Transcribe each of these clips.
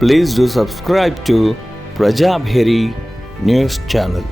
Please do subscribe to Prajabheri News Channel.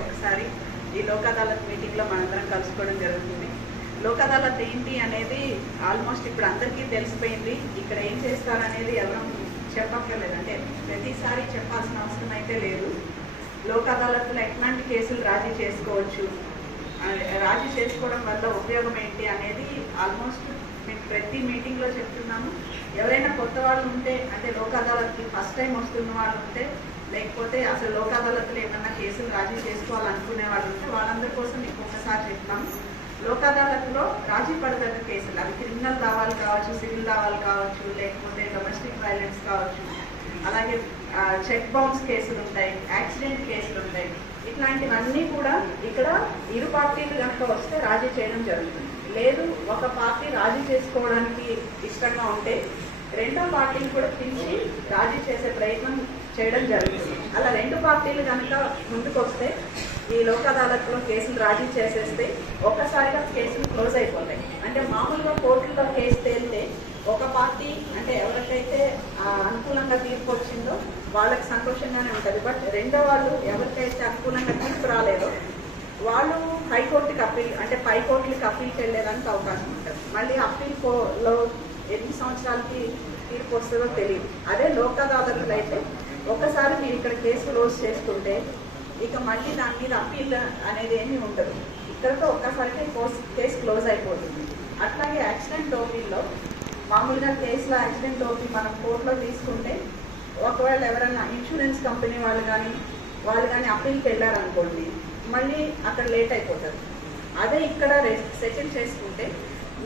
ఒకసారి ఈ లోక్ అదాలత్ మీటింగ్లో మనందరం కలుసుకోవడం జరుగుతుంది. లోక్ అదాలత్ ఏంటి అనేది ఆల్మోస్ట్ ఇప్పుడు అందరికీ తెలిసిపోయింది. ఇక్కడ ఏం చేస్తారనేది ఎవరూ చెప్పక్కర్లేదు, అంటే ప్రతిసారి చెప్పాల్సిన అవసరం అయితే లేదు. లోక్ అదాలత్లో ఎట్లాంటి కేసులు రాజీ చేసుకోవచ్చు, రాజీ చేసుకోవడం వల్ల ఉపయోగం ఏంటి అనేది ఆల్మోస్ట్ మేము ప్రతి మీటింగ్లో చెప్తున్నాము. ఎవరైనా కొత్త వాళ్ళు ఉంటే, అంటే లోక్ అదాలత్కి ఫస్ట్ టైం వస్తున్న వాళ్ళు ఉంటే, లేకపోతే అసలు లోక్ అదాలత్లో ఏమన్నా కేసులు రాజీ చేసుకోవాలనుకునే వాళ్ళు ఉంటే వాళ్ళందరి కోసం మీకు ఒకసారి చెప్తాము. లోక్ అదాలత్లో రాజీ పడదగ్గ కేసులు, అవి క్రిమినల్ దావాలు కావచ్చు, సివిల్ దావాలు కావచ్చు, లేకపోతే డొమెస్టిక్ వైలెన్స్ కావచ్చు, అలాగే చెక్ బౌన్స్ కేసులు ఉంటాయి, యాక్సిడెంట్ కేసులు ఉంటాయి. ఇట్లాంటివన్నీ కూడా ఇక్కడ ఇరు పార్టీలు కనుక వస్తే రాజీ చేయడం జరుగుతుంది. లేదు ఒక పార్టీ రాజీ చేసుకోవడానికి ఇష్టంగా ఉంటే రెండో పార్టీని కూడా పిలిచి రాజీ చేసే ప్రయత్నం చేయడం జరుగుతుంది. అలా రెండు పార్టీలు కనుక ముందుకు వస్తే ఈ లోక్ అదాలత్లో కేసులు రాజీ చేసేస్తే ఒక్కసారిగా కేసులు క్లోజ్ అయిపోతాయి. అంటే మామూలుగా కోర్టులో కేసు తేలితే ఒక పార్టీ, అంటే ఎవరికైతే అనుకూలంగా తీర్పు వచ్చిందో వాళ్ళకి సంతోషంగానే ఉంటుంది. బట్ రెండో వాళ్ళు ఎవరికైతే అనుకూలంగా తీర్పు రాలేదో వాళ్ళు హైకోర్టుకి అప్పీల్, అంటే పై కోర్టులకి అప్పీల్కి వెళ్ళేదానికి అవకాశం ఉంటుంది. మళ్ళీ అప్పీల్లో ఎన్ని సంవత్సరాలకి తీర్పు వస్తుందో తెలియదు. అదే లోక్ అదాలత్లో అయితే ఒకసారి మీరు ఇక్కడ కేసు క్లోజ్ చేసుకుంటే ఇక మళ్ళీ దాని మీద అప్పీల్ అనేది ఏమీ ఉండదు. ఇక్కడతో ఒక్కసారికి కేసు క్లోజ్ అయిపోతుంది. అట్లాగే యాక్సిడెంట్ ఓపీల్లో మామూలుగా కేసులో యాక్సిడెంట్ ఓపీ మనం కోర్టులో తీసుకుంటే ఒకవేళ ఎవరైనా ఇన్సూరెన్స్ కంపెనీ వాళ్ళు కానీ అప్పీల్కి వెళ్ళారనుకోండి, మళ్ళీ అక్కడ లేట్ అయిపోతుంది. అదే ఇక్కడ సెటిల్ చేసుకుంటే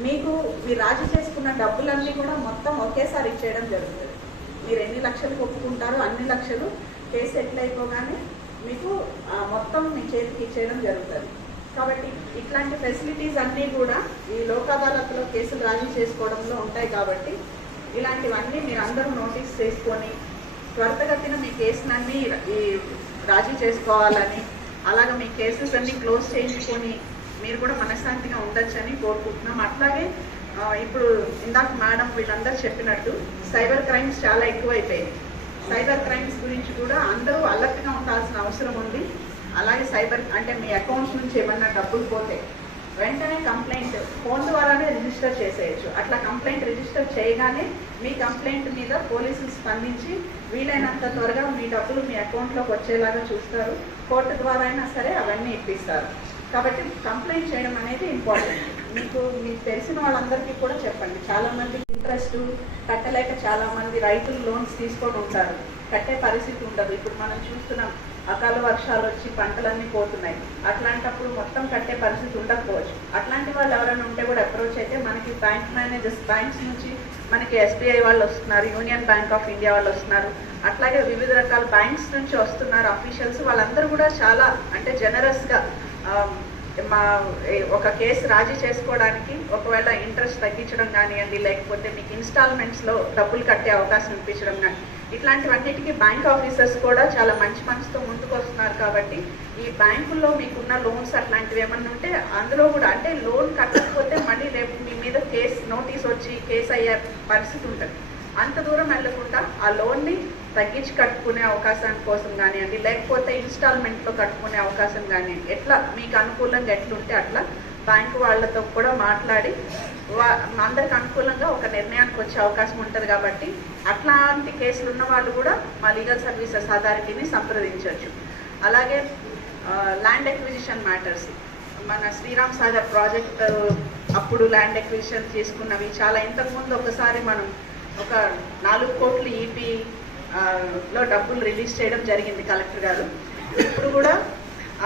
మీరు రాజీ చేసుకున్న డబ్బులన్నీ కూడా మొత్తం ఒకేసారి ఇచ్చేయడం జరుగుతుంది. మీరు ఎన్ని లక్షలు ఒప్పుకుంటారో అన్ని లక్షలు కేసు సెటిల్ అయిపోగానే మీకు మొత్తం మీ చేతికి ఇచ్చేయడం జరుగుతుంది. కాబట్టి ఇట్లాంటి ఫెసిలిటీస్ అన్నీ కూడా ఈ లోక్ అదాలత్లో కేసులు రాజీ చేసుకోవడంలో ఉంటాయి. కాబట్టి ఇలాంటివన్నీ మీరు అందరూ నోటీస్ చేసుకొని త్వరితగతిన మీ కేసులన్నీ రాజీ చేసుకోవాలని, అలాగే మీ కేసెస్ అన్నీ క్లోజ్ చేయించుకొని మీరు కూడా మనశ్శాంతిగా ఉండొచ్చని కోరుకుంటున్నాం. అట్లాగే ఇప్పుడు ఇందాక మేడం వీళ్ళందరూ చెప్పినట్టు సైబర్ క్రైమ్స్ చాలా ఎక్కువైపోయాయి. సైబర్ క్రైమ్స్ గురించి కూడా అందరూ అలర్ట్గా ఉండాల్సిన అవసరం ఉంది. అలాగే అంటే మీ అకౌంట్స్ నుంచి ఏమన్నా డబ్బులు పోతే వెంటనే కంప్లైంట్ ఫోన్ ద్వారానే రిజిస్టర్ చేసేయచ్చు. అట్లా కంప్లైంట్ రిజిస్టర్ చేయగానే మీ కంప్లైంట్ మీద పోలీసులు స్పందించి వీలైనంత త్వరగా మీ డబ్బులు మీ అకౌంట్లోకి వచ్చేలాగా చూస్తారు. కోర్టు ద్వారా అయినా సరే అవన్నీ ఇప్పిస్తారు. కాబట్టి కంప్లైంట్ చేయడం అనేది ఇంపార్టెంట్. మీకు తెలిసిన వాళ్ళందరికీ కూడా చెప్పండి. చాలామంది ఇంట్రెస్ట్ కట్టలేక చాలామంది రైతులు లోన్స్ తీసుకొని ఉంటారు, కట్టే పరిస్థితి ఉండదు. ఇప్పుడు మనం చూస్తున్నాం, అకాల వర్షాలు వచ్చి పంటలన్నీ పోతున్నాయి. అట్లాంటప్పుడు మొత్తం కట్టే పరిస్థితి ఉండకపోవచ్చు. అట్లాంటి వాళ్ళు ఎవరైనా ఉంటే కూడా అప్రోచ్ అయితే మనకి బ్యాంక్ మేనేజర్స్, బ్యాంక్స్ నుంచి మనకి SBI వాళ్ళు వస్తున్నారు, యూనియన్ బ్యాంక్ ఆఫ్ ఇండియా వాళ్ళు వస్తున్నారు, అట్లాగే వివిధ రకాల బ్యాంక్స్ నుంచి వస్తున్నారు అఫీషియల్స్. వాళ్ళందరూ కూడా చాలా అంటే జనరస్గా ఒక కేసు రాజీ చేసుకోవడానికి ఒకవేళ ఇంట్రెస్ట్ తగ్గించడం కానివ్వండి, లేకపోతే మీకు ఇన్స్టాల్మెంట్స్లో డబ్బులు కట్టే అవకాశం ఇప్పించడం కానీ, ఇట్లాంటివన్నిటికీ బ్యాంక్ ఆఫీసర్స్ కూడా చాలా మంచి మనసుతో ముందుకు వస్తున్నారు. కాబట్టి ఈ బ్యాంకుల్లో మీకున్న లోన్స్ అట్లాంటివి ఏమన్నా ఉంటే అందులో కూడా, అంటే లోన్ కట్టకపోతే మళ్ళీ రేపు మీ మీద నోటీస్ వచ్చి కేసు అయ్యే పరిస్థితి ఉంటుంది. అంత దూరం వెళ్ళకుండా ఆ లోన్ని తగ్గించి కట్టుకునే అవకాశం కోసం కానివ్వండి, లేకపోతే ఇన్స్టాల్మెంట్లో కట్టుకునే అవకాశం కానివ్వండి, ఎట్లా మీకు అనుకూలంగా ఎట్లుంటే అట్లా బ్యాంకు వాళ్ళతో కూడా మాట్లాడి అందరికి అనుకూలంగా ఒక నిర్ణయానికి వచ్చే అవకాశం ఉంటుంది. కాబట్టి అట్లాంటి కేసులు ఉన్న వాళ్ళు కూడా మా లీగల్ సర్వీసెస్ అథారిటీని సంప్రదించవచ్చు. అలాగే ల్యాండ్ ఎక్విజిషన్ మ్యాటర్స్, మన శ్రీరామ్ సాగర్ ప్రాజెక్ట్ అప్పుడు ల్యాండ్ ఎక్విజిషన్ తీసుకున్నవి చాలా ఇంతకుముందు ఒకసారి మనం ఒక 4 కోట్లు ఈపీ లో డబ్బులు రిలీజ్ చేయడం జరిగింది కలెక్టర్ గారు. ఇప్పుడు కూడా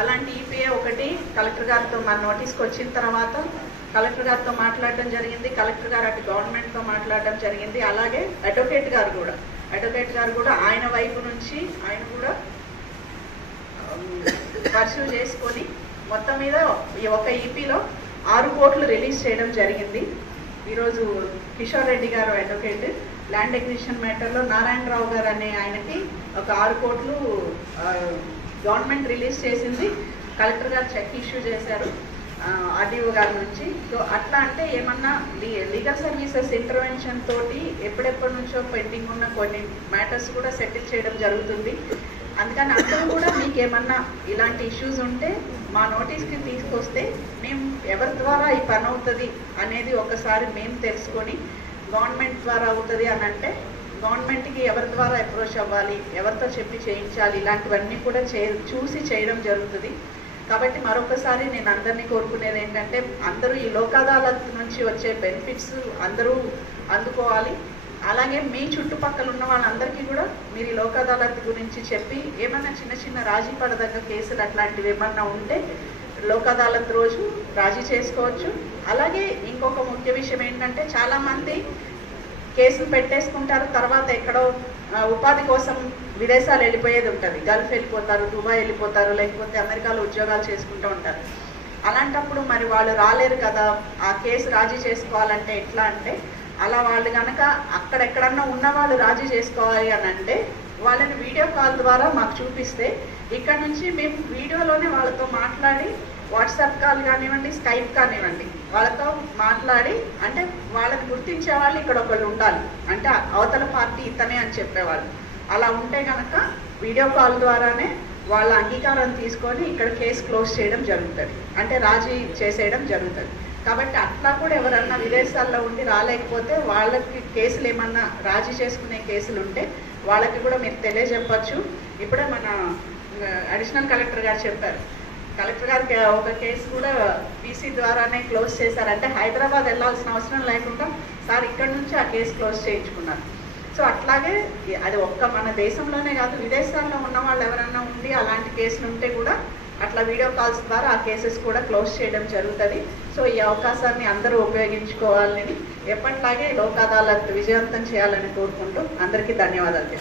అలాంటి ఈపీఏ ఒకటి కలెక్టర్ గారితో మన నోటీస్కి వచ్చిన తర్వాత కలెక్టర్ గారితో మాట్లాడడం జరిగింది. కలెక్టర్ గారు అటు గవర్నమెంట్తో మాట్లాడడం జరిగింది. అలాగే అడ్వకేట్ గారు కూడా ఆయన వైపు నుంచి ఆయన కూడా పర్సూ చేసుకొని మొత్తం మీద ఒక ఈపీలో 6 కోట్లు రిలీజ్ చేయడం జరిగింది. ఈరోజు కిషోర్ రెడ్డి గారు అడ్వకేట్ ల్యాండ్ ఎక్విజిషన్ మ్యాటర్లో నారాయణరావు గారు అనే ఆయనకి ఒక 6 కోట్లు గవర్నమెంట్ రిలీజ్ చేసింది. కలెక్టర్ గారు చెక్ ఇష్యూ చేశారు ఆర్డీఓ గారి నుంచి. సో అట్లా అంటే ఏమన్నా లీగల్ సర్వీసెస్ ఇంటర్వెన్షన్ తోటి ఎప్పుడెప్పటి నుంచో పెండింగ్ ఉన్న కొన్ని మ్యాటర్స్ కూడా సెటిల్ చేయడం జరుగుతుంది. అందుకని అందరూ కూడా మీకు ఏమన్నా ఇలాంటి ఇష్యూస్ ఉంటే మా నోటీస్కి తీసుకొస్తే మేము ఎవరి ద్వారా ఈ పని అవుతుంది అనేది ఒకసారి మేము తెలుసుకొని గవర్నమెంట్ ద్వారా అవుతుంది అని అంటే గవర్నమెంట్కి ఎవరి ద్వారా అప్రోచ్ అవ్వాలి, ఎవరితో చెప్పి చేయించాలి, ఇలాంటివన్నీ కూడా చూసి చేయడం జరుగుతుంది. కాబట్టి మరొకసారి నేను అందరినీ కోరుకునేది ఏంటంటే అందరూ ఈ లోక్ అదాలత్ నుంచి వచ్చే బెనిఫిట్స్ అందరూ అందుకోవాలి. అలాగే మీ చుట్టుపక్కల ఉన్న వాళ్ళందరికీ కూడా మీరు ఈ లోక్ అదాలత్ గురించి చెప్పి ఏమన్నా చిన్న చిన్న రాజీ పడదగ్గ కేసులు అట్లాంటివి ఏమన్నా ఉంటే లోక్ అదాలత్ రోజు రాజీ చేసుకోవచ్చు. అలాగే ఇంకొక ముఖ్య విషయం ఏంటంటే చాలామంది కేసులు పెట్టేసుకుంటారు, తర్వాత ఎక్కడో ఉపాధి కోసం విదేశాలు వెళ్ళిపోయేది ఉంటుంది. గల్ఫ్ వెళ్ళిపోతారు, దుబాయ్ వెళ్ళిపోతారు, లేకపోతే అమెరికాలో ఉద్యోగాలు చేసుకుంటూ ఉంటారు. అలాంటప్పుడు మరి వాళ్ళు రాలేరు కదా, ఆ కేసు రాజీ చేసుకోవాలంటే ఎట్లా అంటే అలా వాళ్ళు కనుక అక్కడెక్కడన్నా ఉన్న వాళ్ళు రాజీ చేసుకోవాలి అని అంటే వాళ్ళని వీడియో కాల్ ద్వారా మాకు చూపిస్తే ఇక్కడ నుంచి మేము వీడియోలోనే వాళ్ళతో మాట్లాడి వాట్సాప్ కాల్ కానివ్వండి, స్కైప్ కానివ్వండి, వాళ్ళతో మాట్లాడి అంటే వాళ్ళని గుర్తించే వాళ్ళు ఇక్కడ ఒకళ్ళు ఉండాలి, అంటే అవతల పార్టీ ఇతనే అని చెప్పేవాళ్ళు. అలా ఉంటే కనుక వీడియో కాల్ ద్వారానే వాళ్ళ అంగీకారం తీసుకొని ఇక్కడ కేసు క్లోజ్ చేయడం జరుగుతుంది, అంటే రాజీ చేసేయడం జరుగుతుంది. కాబట్టి అట్లా కూడా ఎవరన్నా విదేశాల్లో ఉండి రాలేకపోతే వాళ్ళకి కేసులు ఏమన్నా రాజీ చేసుకునే కేసులు ఉంటే వాళ్ళకి కూడా మీరు తెలియజెప్పచ్చు. ఇప్పుడే మన అడిషనల్ కలెక్టర్ గారు చెప్పారు, కలెక్టర్ గారికి ఒక కేసు కూడా పీసీ ద్వారానే క్లోజ్ చేశారు. అంటే హైదరాబాద్ వెళ్ళాల్సిన అవసరం లేకుండా సార్ ఇక్కడ నుంచి ఆ కేసు క్లోజ్ చేయించుకున్నారు. సో అట్లాగే అది ఒక్క మన దేశంలోనే కాదు, విదేశాల్లో ఉన్న వాళ్ళు ఎవరన్నా ఉండి అలాంటి కేసులు ఉంటే కూడా అట్లా వీడియో కాల్స్ ద్వారా ఆ కేసెస్ కూడా క్లోజ్ చేయడం జరుగుతుంది. సో ఈ అవకాశాన్ని అందరూ ఉపయోగించుకోవాలని, ఎప్పట్లాగే లోక్ అదాలత్ విజయవంతం చేయాలని కోరుకుంటూ అందరికీ ధన్యవాదాలు.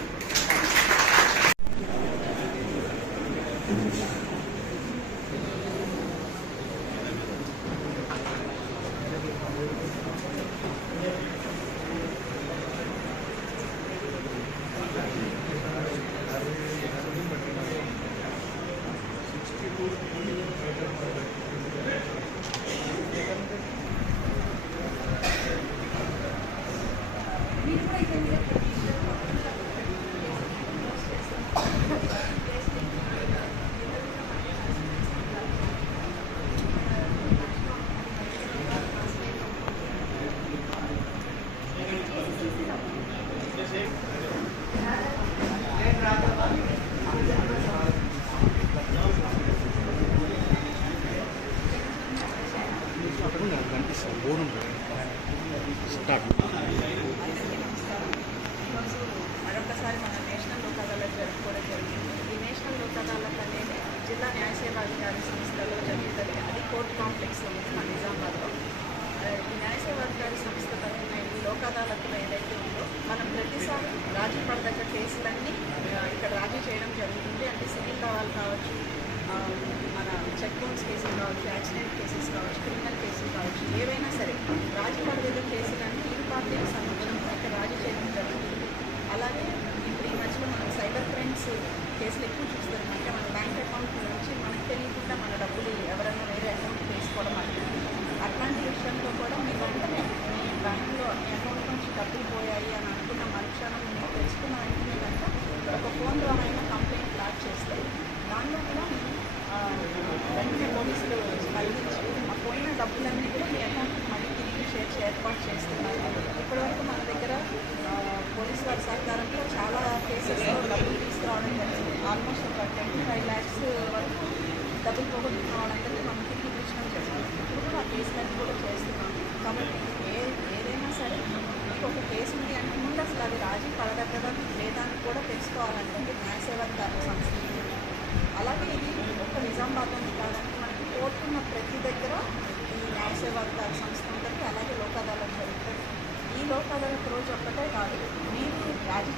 మరొకసారి మన నేషనల్ లోక్ అదాలత్ జరుపుకోవడం జరిగింది. ఈ నేషనల్ లోక్ అదాలత్ అనేది జిల్లా న్యాయ సేవాధికారి సంస్థలో జరుగుతుంది. అది కోర్ట్ కాంప్లెక్స్లో ఉంది మన నిజామాబాద్లో. ఈ న్యాయ సేవాధికారి సంస్థ తరఫున ఈ లోక్ అదాలత్లో ఏదైతే ఉందో మనం ప్రతిసారి రాజీ పడదగ్గ కేసులన్నీ ఇక్కడ రాజీ చేయడం జరుగుతుంది. అంటే సివిల్ దావాలు కావచ్చు, మన చెక్ బౌన్స్ కేసులు కావచ్చు, యాక్సిడెంట్ కేసెస్ కావచ్చు, క్రిమినల్ కేసులు కావచ్చు, ఏవైనా సరే రాజీ పడదగ్గ కేసులన్నీ ఇరు పార్టీలకు సంబంధించి ఇక్కడ రాజీ చేయడం జరుగుతుంది. అలాగే ఇప్పుడు ఈ మధ్యలో మనం సైబర్ క్రైమ్స్ కేసులు ఎక్కువ చూస్తాం. అంటే మన బ్యాంక్ అకౌంట్ నుంచి మనకు తెలియకుండా మన డబ్బులు ఎవరైనా వేరే అకౌంట్కి వేసుకోవడం అనేది, అట్లాంటి విషయంలో కూడా మీ వెంటనే మీ బ్యాంకులో మీ అకౌంట్ నుంచి డబ్బులు పోయాయి అని అనుకున్న మరుక్షణం మీకు తెలుసుకున్న వెంటనే కనుక ఒక ఫోన్ ద్వారా అయినా కంప్లైంట్ లాక్ చేస్తే దానిలో కూడా వెంటనే పోలీసులు స్పందించి ఆ పోయిన డబ్బు జరగడం లేదని కూడా తెలుసుకోవాలంటే న్యాయ సేవాధికారుల సంస్థ ఉంది. అలాగే ఇది ఒక నిజామాబాద్లోని కాదండి, మనకి కోర్టున్న ప్రతి దగ్గర ఈ న్యాయ సేవాధికార సంస్థ ఉంటుంది. అలాగే లోక్ అదాలత్ జరుగుతుంది. ఈ లోక్ అదాలత్ రోజు ఒక్కటే కాదు, మీరు రాజీ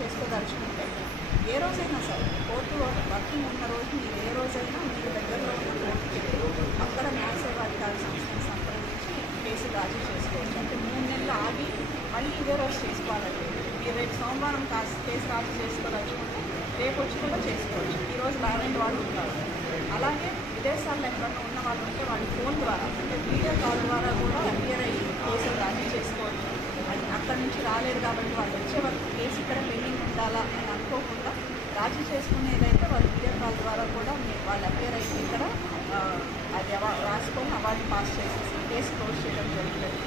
చేసుకోదలుచుకుంటే ఏ రోజైనా సరే కోర్టు వర్కింగ్ ఉన్న రోజు మీరు ఏ రోజైనా మీరు దగ్గరలో ఉన్న కోర్టుకి వెళ్ళి అక్కడ న్యాయ సేవాధికార సంస్థను సంప్రదించి కేసు రాజీ చేసుకోవచ్చు. అంటే 3 నెలలు ఆగి మళ్ళీ ఇదే రోజు చేసుకోవాలండి. మీరు రేపు సోమవారం కేసు రాజీ చేసుకోదలుచుకుంటే రేపు వచ్చి కూడా చేసుకోవచ్చు. ఈరోజు లారెంట్ వాళ్ళు ఉంటారు. అలాగే విదేశాల్లో ఎక్కడన్నా ఉన్న వాళ్ళు ఉంటే వాళ్ళు ఫోన్ ద్వారా అంటే వీడియో కాల్ ద్వారా కూడా అపియర్ అయ్యి కేసులు రాజీ చేసుకోవచ్చు. అక్కడి నుంచి రాలేదు కాబట్టి వాళ్ళు వచ్చే వరకు కేసు ఇక్కడ పెండింగ్ ఉండాలా అని అనుకోకుండా రాజీ చేసుకునేదైతే వాళ్ళు వీడియో కాల్ ద్వారా కూడా వాళ్ళు అపియర్ అయ్యి ఇక్కడ అది రాసుకొని అవార్డు పాస్ చేసేసి కేసు క్లోజ్ చేయడం జరుగుతుంది.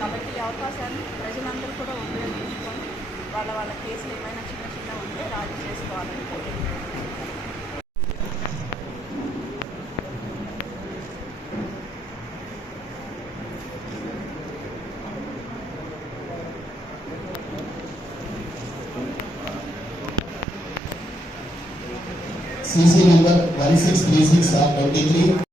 కాబట్టి ఈ అవకాశాన్ని ప్రజలందరూ కూడా ఉపయోగించుకొని వాళ్ళ కేసులు ఏమైనా చిన్న ఉంటే రాజీ చేసుకోవాలని కోరుకుంటున్నాను. CC number 1636/23